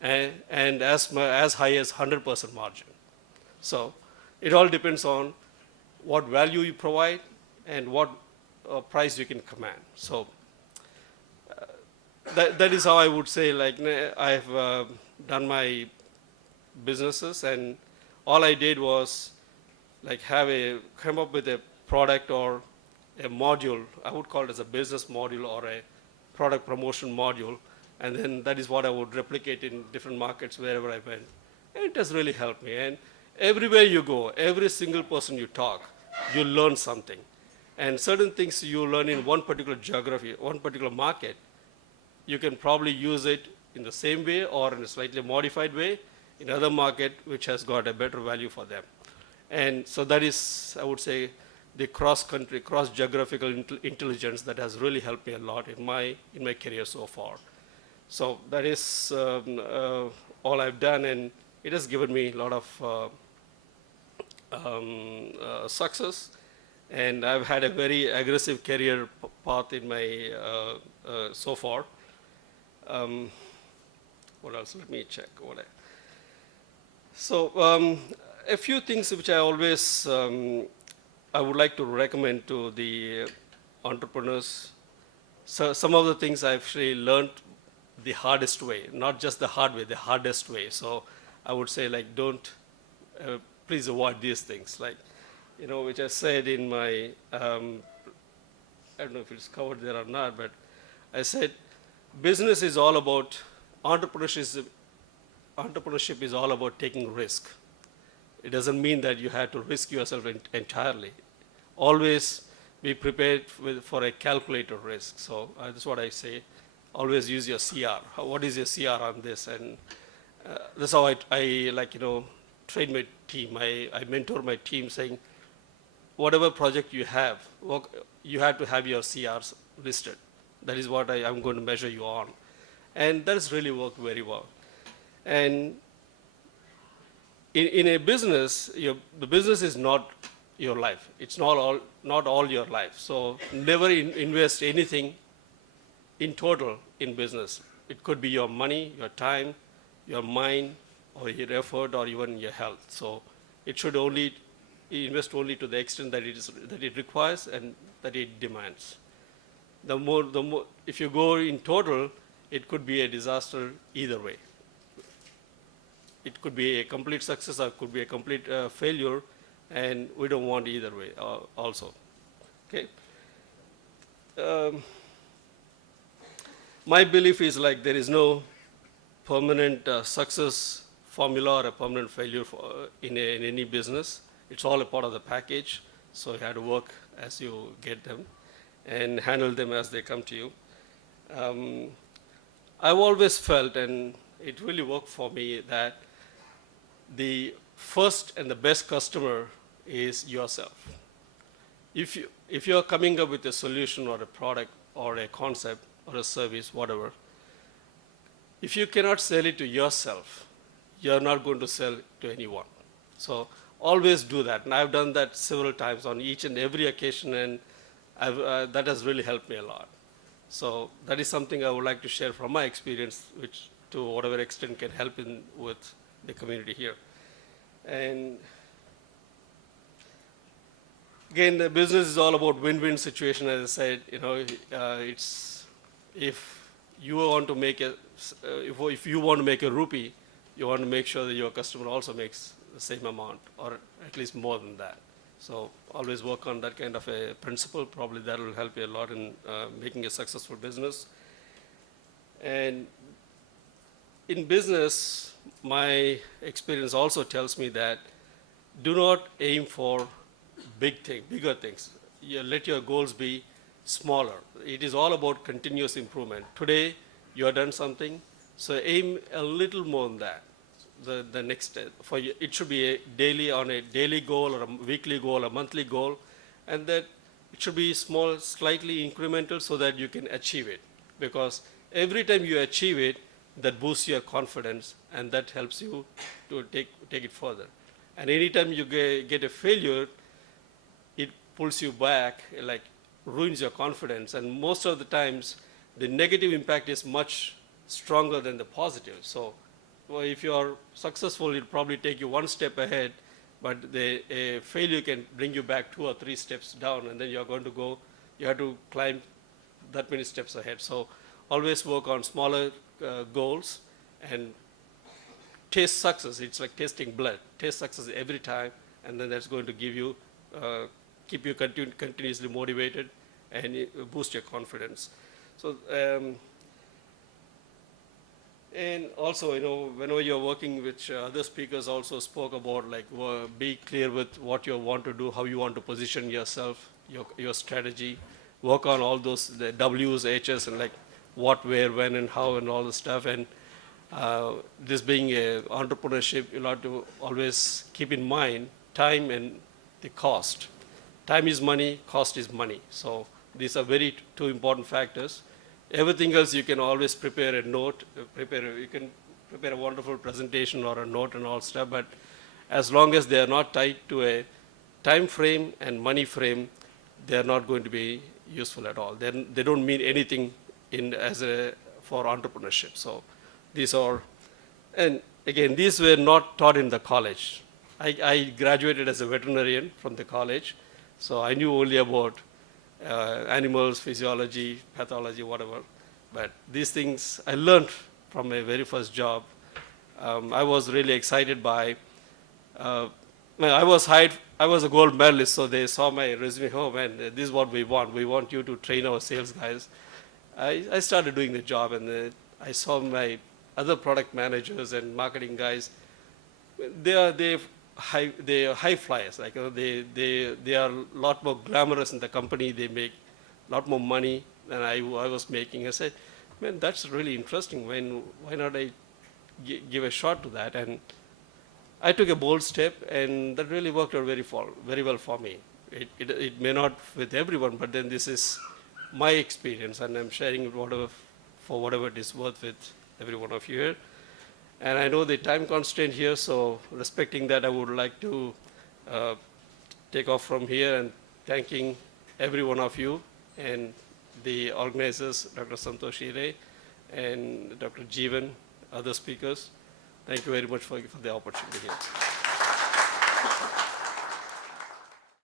and as high as 100% margin. So it all depends on what value you provide and what price you can command. So that is how I would say, like, I've done my businesses, and all I did was like come up with a product or a module. I would call it as a business module or a product promotion module, and then that is what I would replicate in different markets wherever I went. And it has really helped me. And everywhere you go, every single person you talk, you learn something. And certain things you learn in one particular geography, one particular market, you can probably use it in the same way or in a slightly modified way in another market which has got a better value for them. And so that is, I would say, the cross-country, cross-geographical intelligence that has really helped me a lot in my career so far. So that is all I've done, and it has given me a lot of success. And I've had a very aggressive career path in my so far. What else? Let me check. A few things which I always I would like to recommend to the entrepreneurs. So some of the things I've actually learned the hardest way, not just the hard way, the hardest way. So I would say, like, don't please avoid these things, like, which I said in my I don't know if it's covered there or not, but I said business is all about entrepreneurship. Entrepreneurship is all about taking risk. It doesn't mean that you have to risk yourself entirely. Always be prepared for a calculated risk. So that's what I say. Always use your CR. What is your CR on this? And that's how I train my team. I mentor my team, saying, whatever project you have, you have to have your CRs listed. That is what I'm going to measure you on. And that has really worked very well. And in a business, the business is not your life. It's not all your life. So never invest anything in total in business. It could be your money, your time, your mind, or your effort, or even your health. So it should only invest only to the extent that it requires and that it demands. The more, if you go in total, it could be a disaster either way. It could be a complete success or it could be a complete failure, and we don't want either way also. Okay. My belief is, like, there is no permanent success formula or a permanent failure in any business. It's all a part of the package. So you have to work as you get them and handle them as they come to you. I've always felt, and it really worked for me, that the first and the best customer is yourself. If you're coming up with a solution or a product or a concept or a service, whatever, if you cannot sell it to yourself, you're not going to sell to anyone. So always do that. And I've done that several times on each and every occasion, and that has really helped me a lot. So that is something I would like to share from my experience, which to whatever extent can help with the community here. And again, the business is all about win-win situation. As I said, it's if you want to make if you want to make a rupee, you want to make sure that your customer also makes the same amount, or at least more than that. So always work on that kind of a principle. Probably that will help you a lot in making a successful business. And in business, my experience also tells me that do not aim for bigger things. Let your goals be smaller. It is all about continuous improvement. Today, you have done something, so aim a little more than that. The next step for you, it should be on a daily goal or a weekly goal, a monthly goal, and that it should be small, slightly incremental, so that you can achieve it. Because every time you achieve it, that boosts your confidence, and that helps you to take it further. And anytime you get a failure, it pulls you back, like ruins your confidence. And most of the times, the negative impact is much stronger than the positive. So well, if you are successful, it'll probably take you one step ahead, but a failure can bring you back 2 or 3 steps down, and then you're going to go, you have to climb that many steps ahead. So always work on smaller goals and taste success. It's like tasting blood. Taste success every time, and then that's going to give you, keep you continuously motivated and boost your confidence. So, and also, whenever you're working, which other speakers also spoke about, like be clear with what you want to do, how you want to position yourself, your strategy, work on all those, the W's, H's, and like what, where, when, and how, and all the stuff. And this being a entrepreneurship, you'll have to always keep in mind time and the cost. Time is money, cost is money. So these are two important factors. Everything else you can always prepare a note, you can prepare a wonderful presentation or a note and all stuff, but as long as they are not tied to a time frame and money frame, they are not going to be useful at all. They don't mean anything for entrepreneurship. So these are, and again, these were not taught in the college. I graduated as a veterinarian from the college, so I knew only about animals, physiology, pathology, whatever. But these things I learned from my very first job. I was really excited by, I was a gold medalist, so they saw my resume, oh man, this is what we want. We want you to train our sales guys. I started doing the job, and I saw my other product managers and marketing guys. They are high flyers. Like they are a lot more glamorous in the company. They make a lot more money than I was making. I said, man, that's really interesting. Why not I give a shot to that? And I took a bold step, and that really worked out very well for me. It may not with everyone, but then this is my experience, and I'm sharing it for whatever it is worth with every one of you here. And I know the time constraint here, so respecting that, I would like to take off from here and thanking every one of you and the organizers, Dr. Santosh Ire and Dr. Jeevan, other speakers. Thank you very much for the opportunity here.